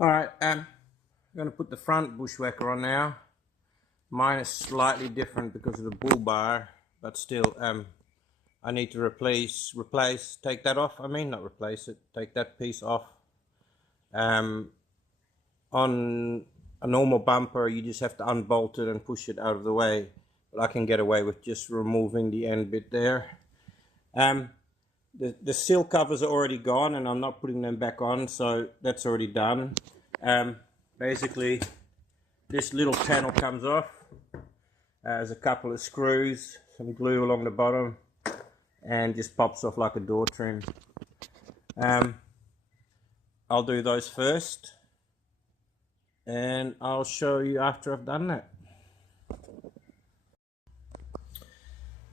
Alright, I'm going to put the front bushwhacker on now. Mine is slightly different because of the bull bar, but still I need to take that off, not replace it, take that piece off. On a normal bumper you just have to unbolt it and push it out of the way, but I can get away with just removing the end bit there. The seal covers are already gone and I'm not putting them back on, so that's already done. Basically this little panel comes off. There's a couple of screws, some glue along the bottom, and just pops off like a door trim. I'll do those first and I'll show you after I've done that.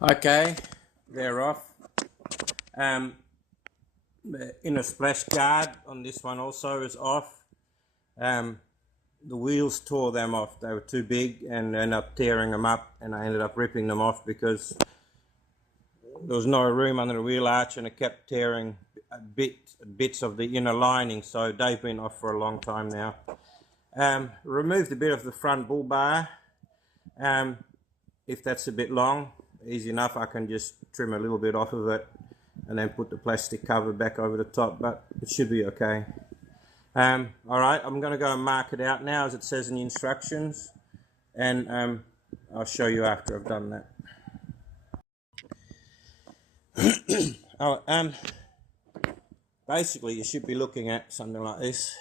Okay, they're off. The inner splash guard on this one also is off. The wheels tore them off. They were too big and ended up tearing them up, and I ended up ripping them off because there was no room under the wheel arch and it kept tearing bits of the inner lining, so they've been off for a long time now. Removed a bit of the front bull bar. If that's a bit long, easy enough, I can just trim a little bit off of it and then put the plastic cover back over the top, but it should be okay. Alright, I'm going to go and mark it out now as it says in the instructions, and I'll show you after I've done that. Basically you should be looking at something like this.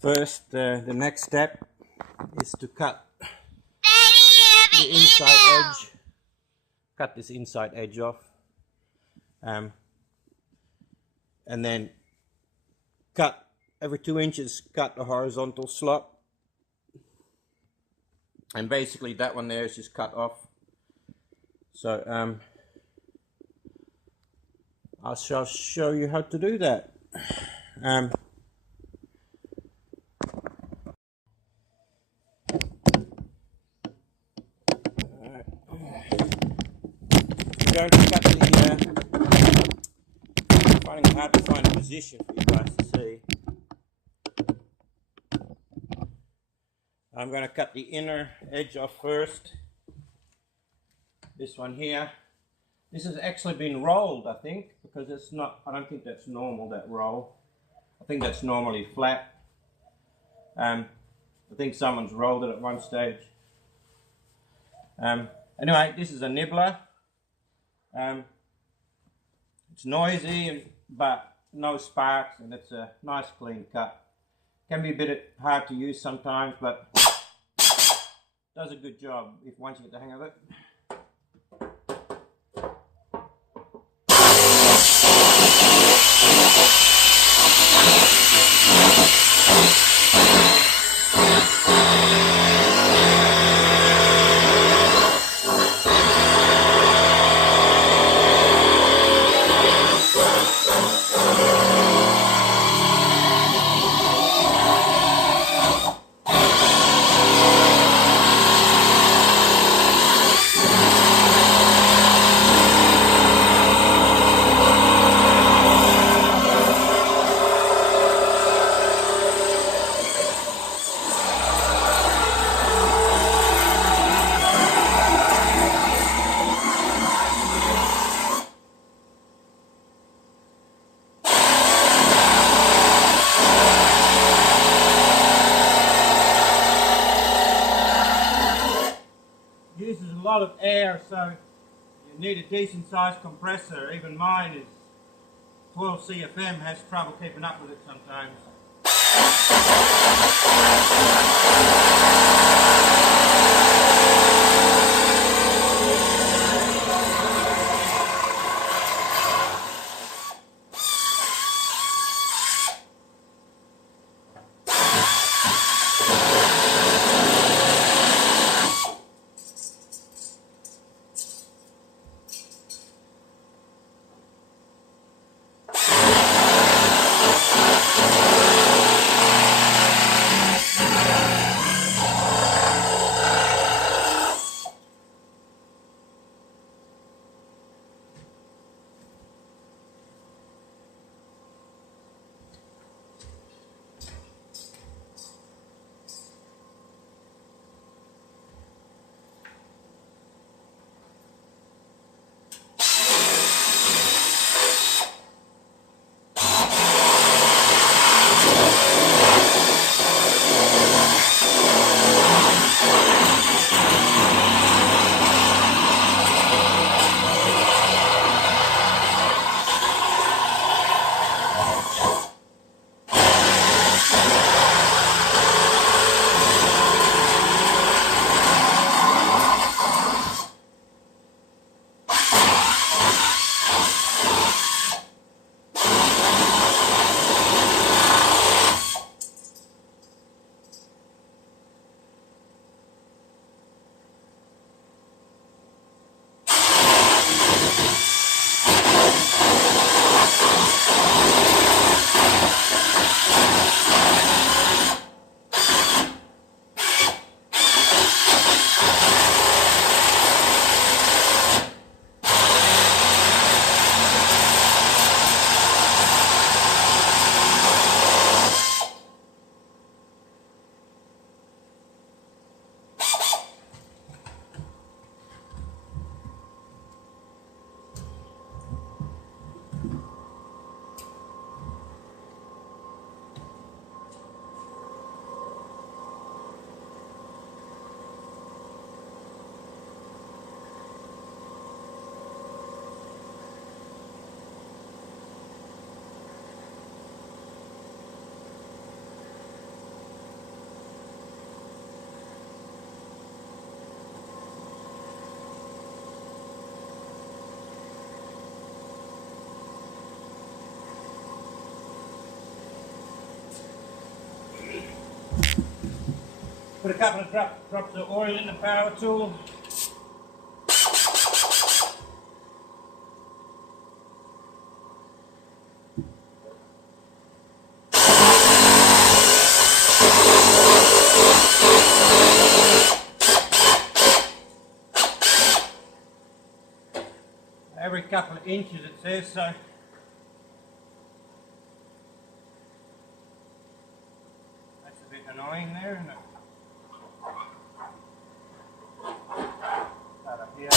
First, the next step is to cut the inside edge. Cut this inside edge off, and then cut every 2 inches. Cut the horizontal slot, and basically that one there is just cut off. So I shall show you how to do that. Going to cut the, finding it hard to find a position for you guys to see. I'm going to cut the inner edge off first. This one here. This has actually been rolled, I think, because it's not, I don't think that's normal, that roll. I think that's normally flat. I think someone's rolled it at one stage. Anyway, this is a nibbler. It's noisy, but no sparks, and it's a nice clean cut. Can be a bit hard to use sometimes, but does a good job if once you get the hang of it. Uses a lot of air, so you need a decent sized compressor. Even mine is 12 CFM, has trouble keeping up with it sometimes. Put a couple of drops of oil in the power tool. Every couple of inches it says, so that's a bit annoying there, isn't it? Start up here.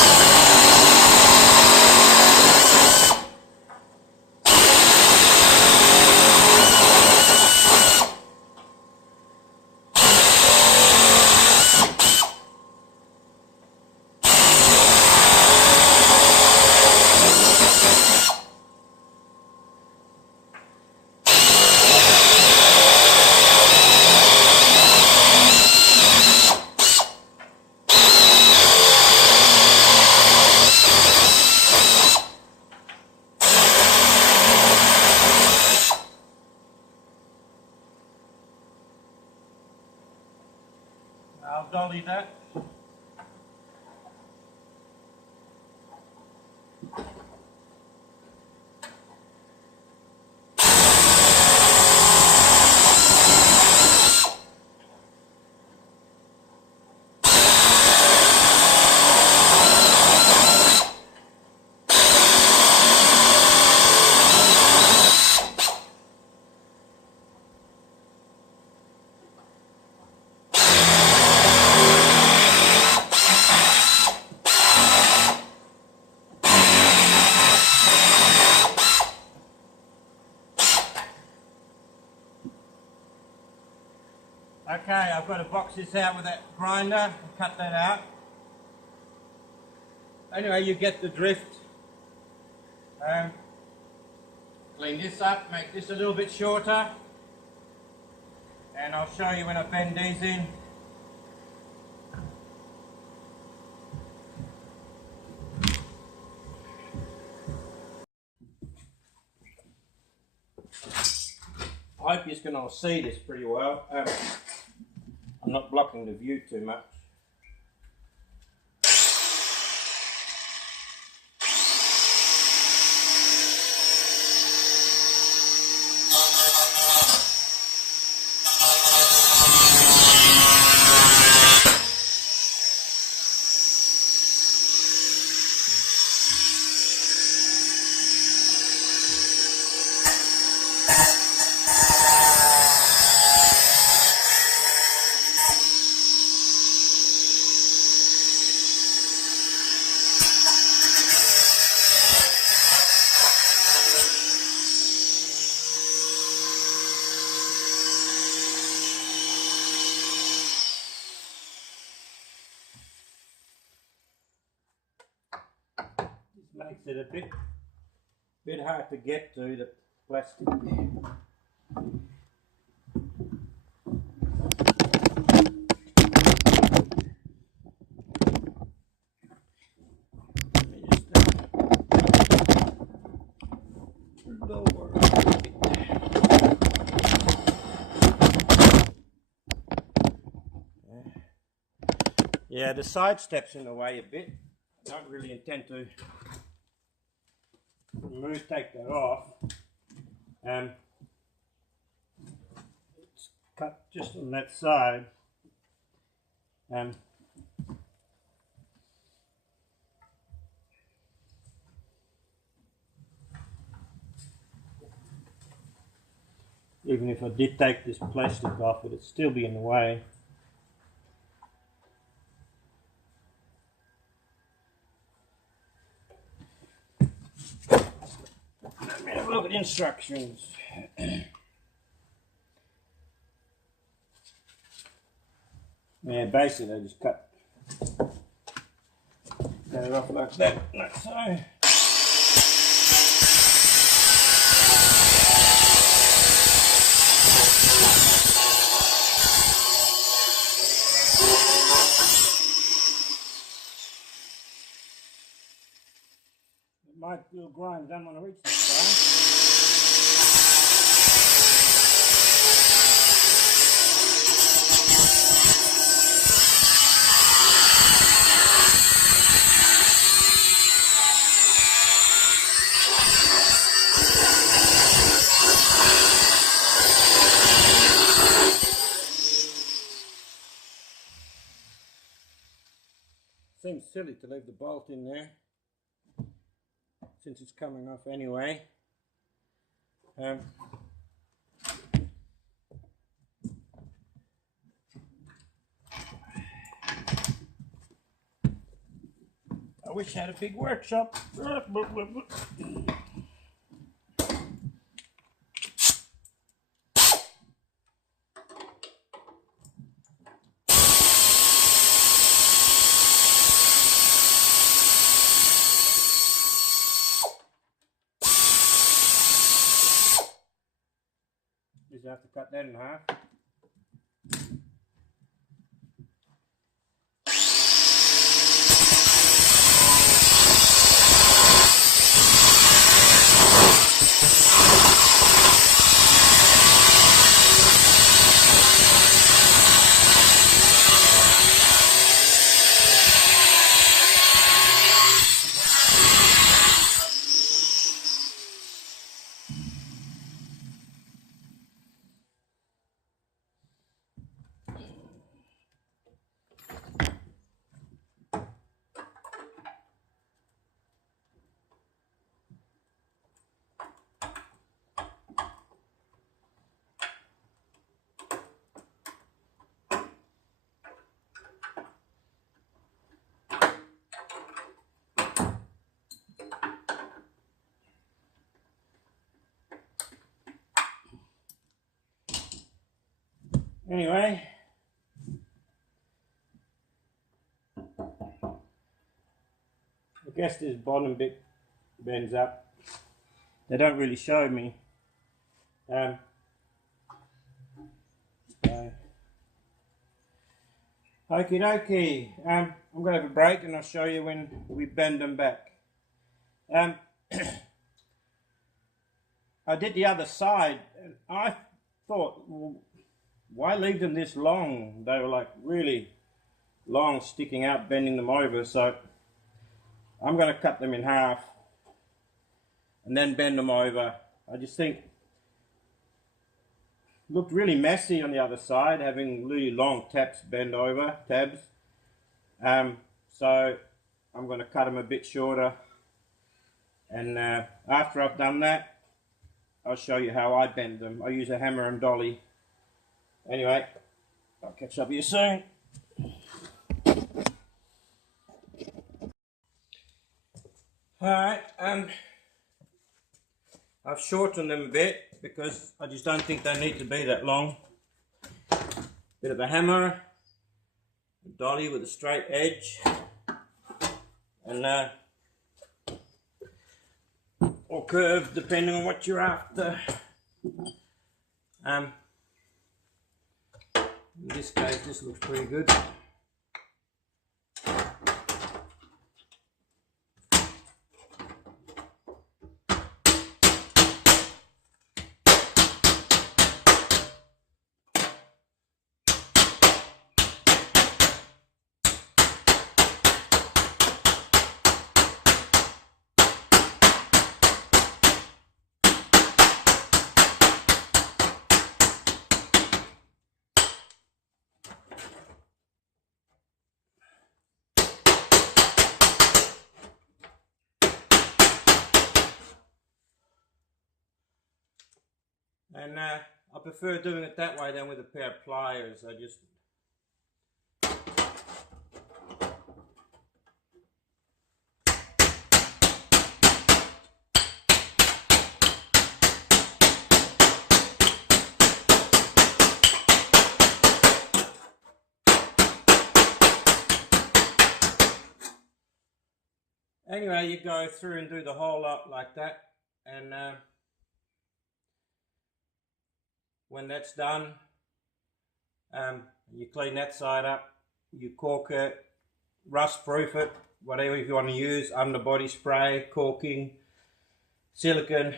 I'll dolly that. Okay, I've got to box this out with that grinder and cut that out. Anyway, you get the drift. Clean this up, make this a little bit shorter, and I'll show you when I bend these in. I hope you can all see this pretty well. I'm not blocking the view too much. Makes it a bit hard to get to, the plastic there. Lower a bit. Yeah, the side steps in the way a bit. I don't really intend to take that off. It's cut just on that side. Even if I did take this plastic off, it'd still be in the way. Let me have a look at the instructions. Yeah, basically I just cut it off like that, like so. My little grind don't want to reach this far. seems silly to leave the bolt in there since it's coming off anyway. I wish I had a big workshop. Just have to cut that in half. Anyway, I guess this bottom bit bends up. They don't really show me. So, okie dokie. I'm going to have a break and I'll show you when we bend them back. I did the other side and I thought, well, why leave them this long? They were like really long, sticking out, bending them over. So I'm going to cut them in half and then bend them over. I just think it looked really messy on the other side, having really long tabs bend over, tabs. So I'm going to cut them a bit shorter. And after I've done that, I'll show you how I bend them. I use a hammer and dolly. Anyway, I'll catch up with you soon. Alright, I've shortened them a bit because I just don't think they need to be that long. Bit of a hammer, a dolly with a straight edge, and or curved depending on what you're after. In this case, this looks pretty good. And I prefer doing it that way than with a pair of pliers. I just anyway, you go through and do the whole lot like that, and when that's done, you clean that side up, you cork it, rust proof it, whatever you want to use, underbody spray, corking, silicone.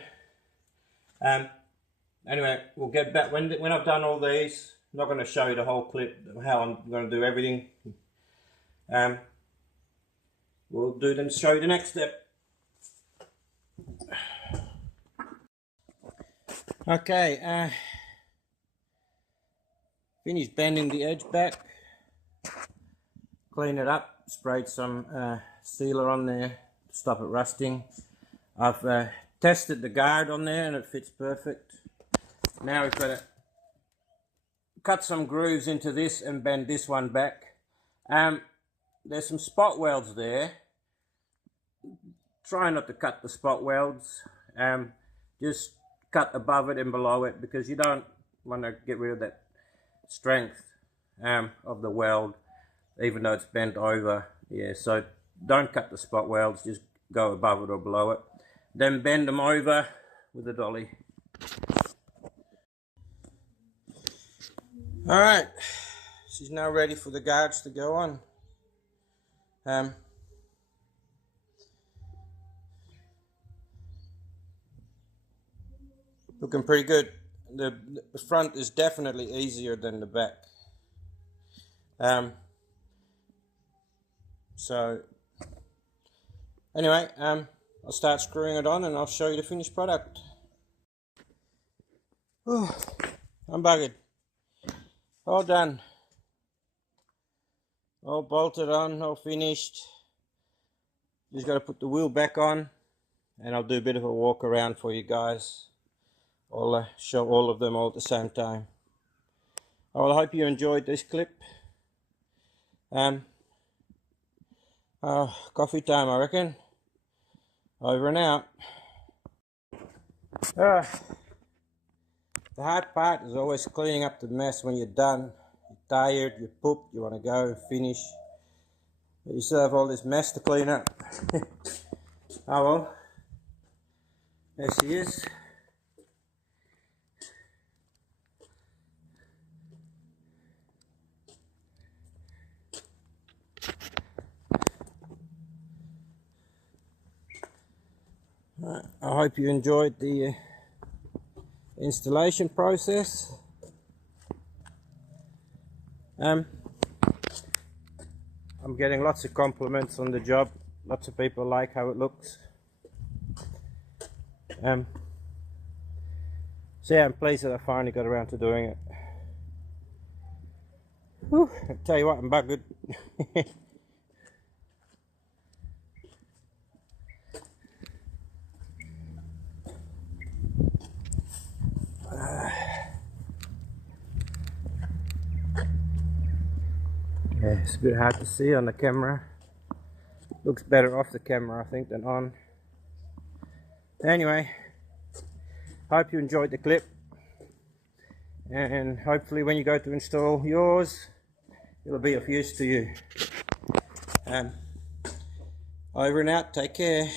Anyway, we'll get back when I've done all these. I'm not going to show you the whole clip how I'm going to do everything. We'll do them, show you the next step. Okay, finished bending the edge back. clean it up, sprayed some sealer on there to stop it rusting. I've tested the guard on there and it fits perfect. Now we've got to cut some grooves into this and bend this one back. There's some spot welds there. Try not to cut the spot welds. Just cut above it and below it, because you don't want to get rid of that strength of the weld, even though it's bent over. Yeah, so don't cut the spot welds, just go above it or below it. Then bend them over with a dolly. Alright, she's now ready for the guards to go on. Looking pretty good. The front is definitely easier than the back. So anyway, I'll start screwing it on and I'll show you the finished product. I'm buggered. All done. All bolted on, all finished. Just got to put the wheel back on and I'll do a bit of a walk around for you guys. I'll show all of them all at the same time. Well, I hope you enjoyed this clip. Coffee time, I reckon. Over and out. The hard part is always cleaning up the mess when you're done. You're tired, you're pooped, you want to go and finish. But you still have all this mess to clean up. Oh well. There she is. I hope you enjoyed the installation process. I'm getting lots of compliments on the job. Lots of people like how it looks. So yeah, I'm pleased that I finally got around to doing it. Whew, I tell you what, I'm buggered. Yeah, it's a bit hard to see on the camera. Looks better off the camera, I think, than on. Anyway, hope you enjoyed the clip. And hopefully when you go to install yours, it'll be of use to you. Over and out, take care.